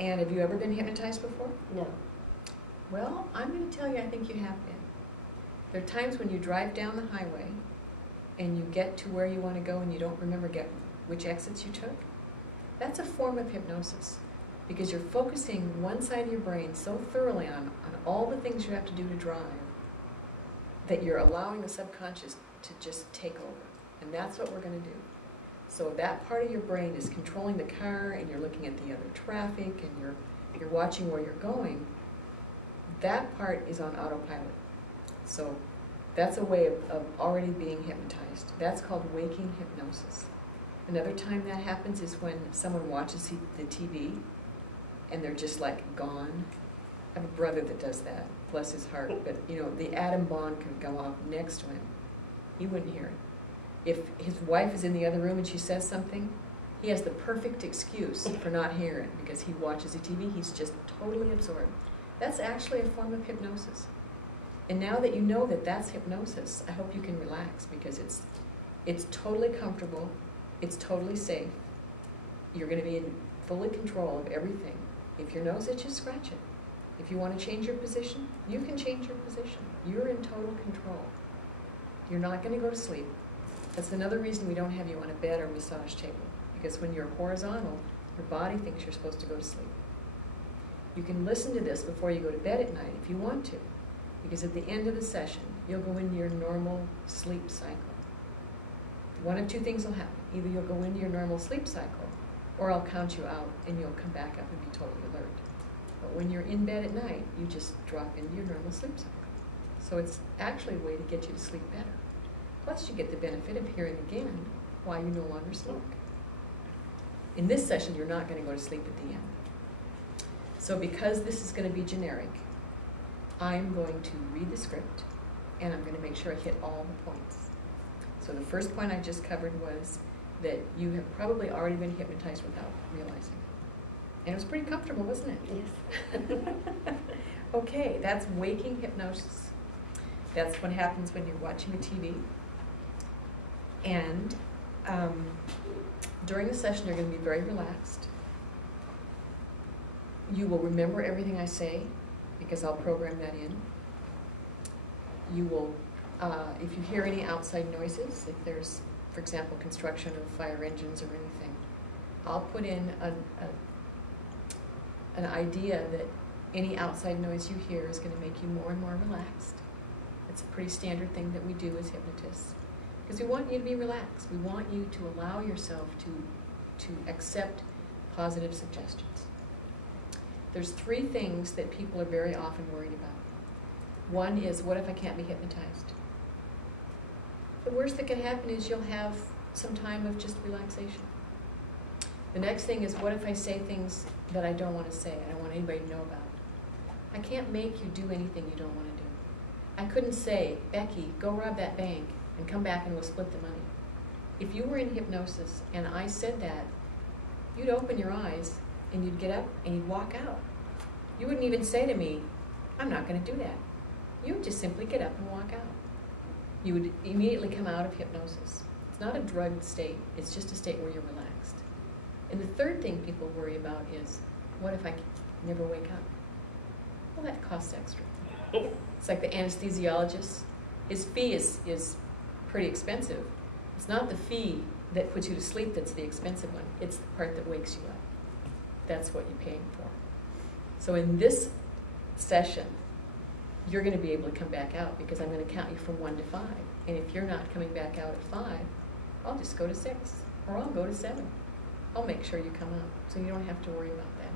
And have you ever been hypnotized before? No. Well, I'm going to tell you, I think you have been. There are times when you drive down the highway and you get to where you want to go and you don't remember which exits you took. That's a form of hypnosis, because you're focusing one side of your brain so thoroughly on all the things you have to do to drive that you're allowing the subconscious to just take over. And that's what we're going to do. So that part of your brain is controlling the car, and you're looking at the other traffic, and you're watching where you're going. That part is on autopilot. So that's a way of already being hypnotized. That's called waking hypnosis. Another time that happens is when someone watches the TV and they're just like gone. I have a brother that does that, bless his heart, but you know, the atom bomb could go off next to him. He wouldn't hear it. If his wife is in the other room and she says something, he has the perfect excuse for not hearing it because he watches the TV, he's just totally absorbed. That's actually a form of hypnosis. And now that you know that that's hypnosis, I hope you can relax, because it's totally comfortable, it's totally safe. You're going to be in fully control of everything. If your nose itches, scratch it. If you want to change your position, you can change your position. You're in total control. You're not going to go to sleep. That's another reason we don't have you on a bed or massage table, because when you're horizontal, your body thinks you're supposed to go to sleep. You can listen to this before you go to bed at night if you want to, because at the end of the session, you'll go into your normal sleep cycle. One of two things will happen. Either you'll go into your normal sleep cycle, or I'll count you out and you'll come back up and be totally alert. But when you're in bed at night, you just drop into your normal sleep cycle. So it's actually a way to get you to sleep better. Plus you get the benefit of hearing again why you no longer smoke. In this session, you're not going to go to sleep at the end. So because this is going to be generic, I'm going to read the script, and I'm going to make sure I hit all the points. So the first point I just covered was that you have probably already been hypnotized without realizing. And it was pretty comfortable, wasn't it? Yes. Okay, that's waking hypnosis. That's what happens when you're watching the TV. And during the session, you're going to be very relaxed. You will remember everything I say, because I'll program that in. You will, if you hear any outside noises, if there's, for example, construction of fire engines or anything, I'll put in an idea that any outside noise you hear is going to make you more and more relaxed. It's a pretty standard thing that we do as hypnotists, because we want you to be relaxed. We want you to allow yourself to accept positive suggestions. There's three things that people are very often worried about. One is, what if I can't be hypnotized? The worst that could happen is you'll have some time of just relaxation. The next thing is, what if I say things that I don't want to say, I don't want anybody to know about? I can't make you do anything you don't want to do. I couldn't say, Becky, go rob that bank and come back and we'll split the money. If you were in hypnosis and I said that, you'd open your eyes and you'd get up and you'd walk out. You wouldn't even say to me, I'm not going to do that. You would just simply get up and walk out. You would immediately come out of hypnosis. It's not a drugged state, it's just a state where you're relaxed. And the third thing people worry about is, what if I never wake up? Well, that costs extra. It's like the anesthesiologist. His fee is pretty expensive. It's not the fee that puts you to sleep that's the expensive one. It's the part that wakes you up. That's what you're paying for. So in this session, you're going to be able to come back out, because I'm going to count you from 1 to 5. And if you're not coming back out at 5, I'll just go to 6, or I'll go to 7. I'll make sure you come out, so you don't have to worry about that.